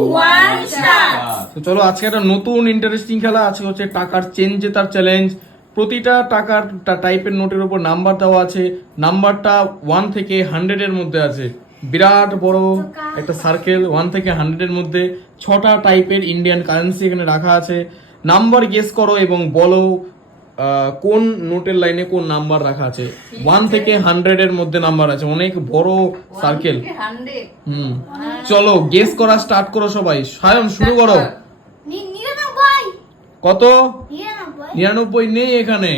1 star। তো চলো আজকে একটা নতুন ইন্টারেস্টিং খেলা আছে, হচ্ছে টাকার চেন জেতার চ্যালেঞ্জ। প্রতিটা টাকার টাইপের নোটের উপর নাম্বার দেওয়া আছে, নাম্বারটা 1 থেকে 100 এর মধ্যে আছে। বিরাট বড় একটা সার্কেল, 1 থেকে 100 এর মধ্যে 6টা টাইপের ইন্ডিয়ান কারেন্সি এখানে রাখা আছে। নাম্বার গেস করো এবং বলো কোন নোটের লাইনে কোন নাম্বার রাখা আছে। 1 থেকে 100 এর মধ্যে নাম্বার আছে, অনেক বড় সার্কেল। চলো গেস করা স্টার্ট করো সবাই। সায়ন শুরু করো। 99। কত? 99। 99 নেই এখানে,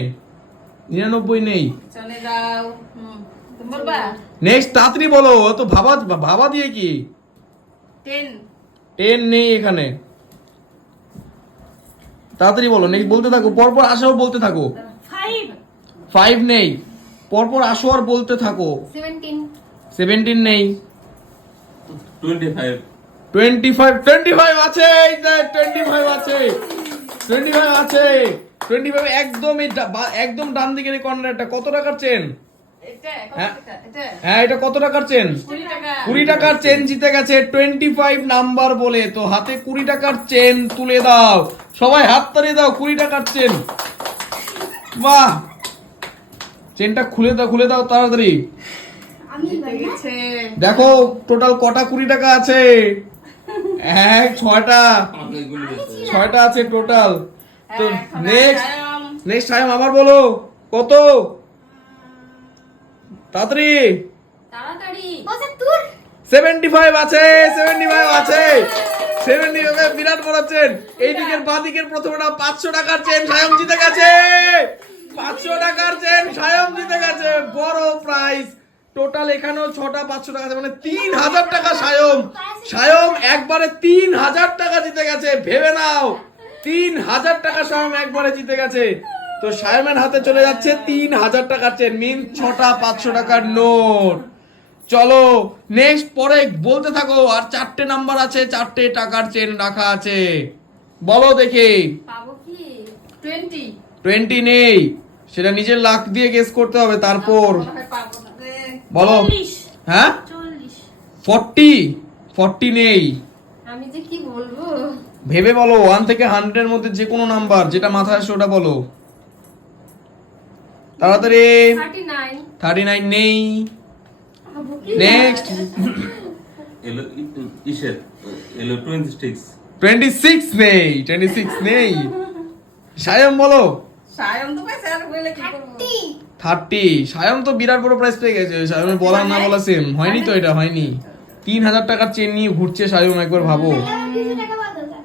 99 নেই। চলে যাও। তুমি বলবা? নেক্সট তাড়াতাড়ি বলো, অত ভাবা ভাবা দিয়ে কি। 10। 10 নেই এখানে, তাড়াতাড়ি বলো। নেক্সট বলতে থাকো, পরপর আসো বলতে থাকো। 5। 5 নেই, পরপর আসো আর বলতে থাকো। 17। 17 নেই। 25 25 আছে, এই যে 25 আছে, 25 আছে। 25 একদম ডান দিকের কর্নারটা। কত টাকার চেন? এটা কত হ্যাঁ। টাকা? এটা হ্যাঁ, এটা কত টাকার চেন? 20 টাকা। 20 টাকার চেন জিতে গেছে 25 নাম্বার বলে। তো হাতে 20 টাকার চেন তুলে দাও, সবাই হাত তাড়িয়ে দাও। 20 টাকার চেন, বাহ। চেনটা খুলে দাও তাড়াতাড়ি। আমি জিতে গেছে। দেখো টোটাল কটা 20 টাকা আছে। 6টা আছে টোটাল। তো এখন নেক্সট সায়ন। টাইম আবার বলো কত, তাড়াতাড়ি। তাড়াতাড়ি। 75। 75 আছে, 75 আছে, 75 বিরাট বড় চেন। এই দিকের বাঁ দিকের প্রথমটা 500 টাকার চেন, সায়ম জিতে গেছে। 500 টাকার চেন, সায়ম জিতে গেছে, বড় প্রাইস। টোটাল এখানেও 6টা 500 টাকা আছে, মানে 3000 টাকা সায়ম একবারে 3000 টাকা জিতে গেছে। ভেবে নাও, 3000 টাকা সায়ম একবারে জিতে গেছে। তো সায়মের হাতে চলে যাচ্ছে 3000 টাকার চেন, মিন 6টা 500 টাকার নোট। চলো নেক্সট পরে বলতে থাকো। আর 4টে নাম্বার আছে, 4টে টাকার চেন রাখা আছে। বলো দেখি। পাবো কি? 20। 20 নেই, সেটা নিজের লাখ দিয়ে গেস করতে হবে। তারপর মনে হয় পাবো না রে। বলো। 40। হ্যাঁ 40। 40 নেই। আমি যে কি বলবো? ভেবে বলো, 1 থেকে 100 এর মধ্যে যে কোনো নাম্বার যেটা মাথায় আসে ওটা বলো তাড়াতাড়ি। 39। 39 নেই। পাবো কি? নেক্সট এলো 26 26 নেই, 26 নেই। সায়ম বলো। সায়ন তো পাইছে, আর বলে কি করব? 30। সায়ম তো বিরাট বড় প্রাইস পেয়ে গেছে। সায়মের বলা না বলা সেম হয়নি তো, এটা হয়নি। 3000 টাকার চেন নিয়ে ঘুরছে সায়ম, একবার ভাবো। কিছু টাকা বাদ দাও।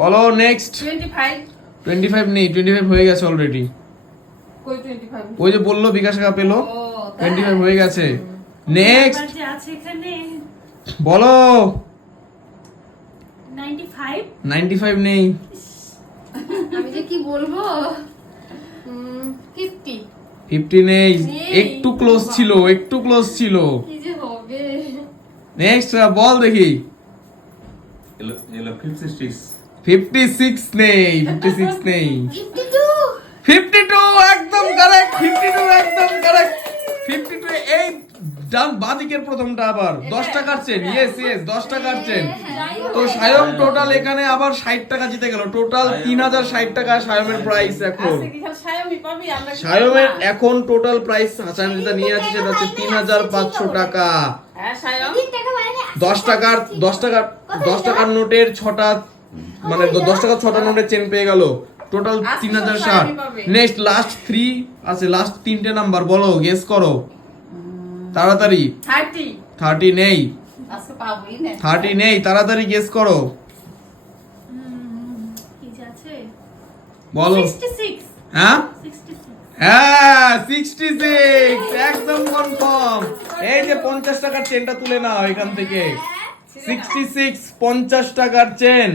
বলো নেক্সট। 25। 25 নেই, 25 হয়ে গেছে অলরেডি। কই 25? ওই যে বললো বিকাশ টাকা পেলো, ও, তাই? 25 হয়ে গেছে। নেক্সট যে আছে এখানে বলো। 95। 95 নেই। আমি যে কি বলবো? 50। 50 নেই, নেই। একটু ক্লোজ ছিল, একটু ক্লোজ ছিল। কি যে হবে? নেক্সট বল দেখি। এলো 56 56 নেই, 56 নেই। 52। 52 একদম কারেক্ট, 52 একদম কারেক্ট। 52 এই ডান বাদিকের প্রথমটা আবার 10 টাকার চেন। ইয়েস 10 টাকার চেন। তো সায়ম টোটাল এখানে আবার 60 টাকা জিতে গেল। টোটাল 3060 টাকা সায়মের প্রাইস এখন। আজকে কি খালি সায়নই পাবি? আমরা কি সায়মের পাবো না? এখন টোটাল প্রাইস হাসান যেটা নিয়ে আছে সেটা হচ্ছে 3500 টাকা। হ্যাঁ সায়ন। 3 টাকা বাইরে। 10 টাকার নোটের 6টা, মানে 10 টাকার 6টা নোটের চেন পেয়ে গেল। টোটাল আজকে 3060। সব পাবে। নেক্সট লাস্ট 3 আছে, লাস্ট 3টে নাম্বার বলো, গেস করো তাড়াতাড়ি। 30। 30 নেই, আজকে পাবোই না। 30 নেই, তাড়াতাড়ি গেস করো। কি যে আছে? বলো। 66। হ্যাঁ 66। হ্যাঁ 66 একদম কনফার্ম। এই যে 50 টাকার চেনটা তুলে নাও এখান থেকে। 66 50 টাকার চেন।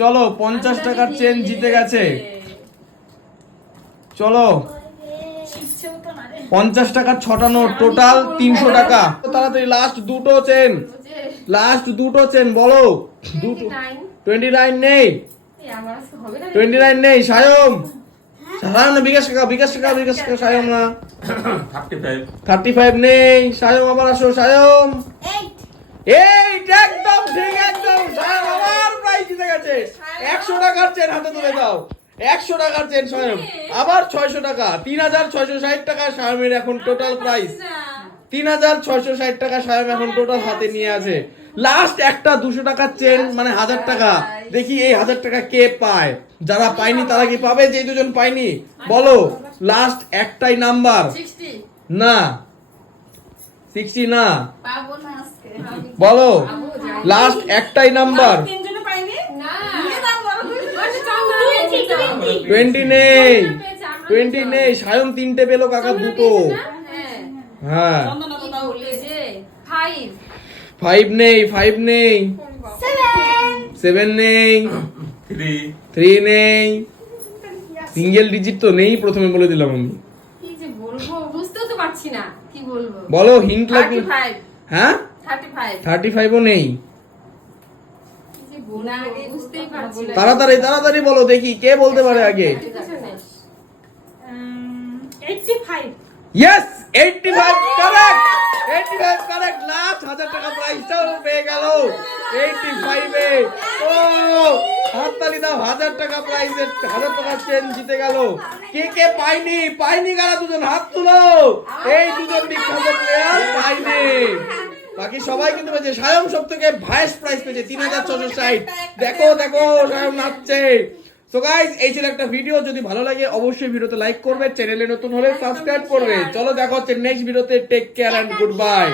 চলো 50 টাকার চেন জিতে গেছে। চলো 50 টাকার 6টা নোট, টোটাল 300 টাকা। তাড়াতাড়ি লাস্ট দুটো চেন, লাস্ট দুটো চেন বলো। 29 নেই, এই আমার আজকে হবে না। 29 নেই। সায়ম, সায়ম না, বিকাশ টাকা সায়ম না। 35 35 নেই। সায়ম আবার আসো, সায়ম। 8। এই একদম ঠিক, একদম পেয়েছে 100 টাকার চেন হাতে তুলে দাও 100 টাকার চেন স্বয়ং আবার 600 টাকা 3660 টাকা স্বয়মের এখন টোটাল প্রাইস 3660 টাকা স্বয়ং এখন টোটাল হাতে নিয়ে আছে লাস্ট একটা 200 টাকার চেন মানে 1000 টাকা দেখি এই 1000 টাকা কে পায় যারা পায়নি তারা কি পাবে যে দুজন পায়নি বলো লাস্ট একটাই নাম্বার 60 না 60 না পাবো না আজকে বলো লাস্ট একটাই নাম্বার তিনজনে পাইনি না। নিয়ে দাও বলো আমরা 20 নেই 20 নেই সায়ন 3টে পেলো কাকা দুটো হ্যাঁ। হ্যাঁ চন্দনা তো দাও বলে যে 5 5 নেই 5 নেই 7 নেই 3 3 নেই সিঙ্গেল ডিজিট তো নেই প্রথমে বলে দিলাম আমি কি যে বলবো বুঝতেও তো পারছি না কি বলবো বলো হিন্ট লাগবে 35 হ্যাঁ 35 35ও নেই কি যে বলবো বুঝতেই পারছি না তাড়াতাড়ি তাড়াতাড়ি বলো দেখি কে বলতে পারে আগে পিছনে। 85 ইয়েস 85 কারেক্ট 85 কারেক্ট লাস্ট 1000 টাকা প্রাইসটাও পেয়ে গেল 85 এ ও হাততালি দাও 1000 টাকা প্রাইজের 1000 টাকা চেন জিতে গেল কে কে পাইনি কারা দুজন হাত তুলো এই দুজন বিখ্যাত প্লেয়ার পাইনি বাকি সবাই কিন্তু পেয়েছে সায়ম সবথেকে হাইয়েস্ট প্রাইস পেয়েছে 3660 দেখো দেখো সায়ম নাচছে সো গাইস এই ছিল একটা ভিডিও যদি ভালো লাগে অবশ্যই ভিডিওতে লাইক করবে চ্যানেলে নতুন হলে সাবস্ক্রাইব করবে চলো দেখা হচ্ছে নেক্সট ভিডিওতে take care and good by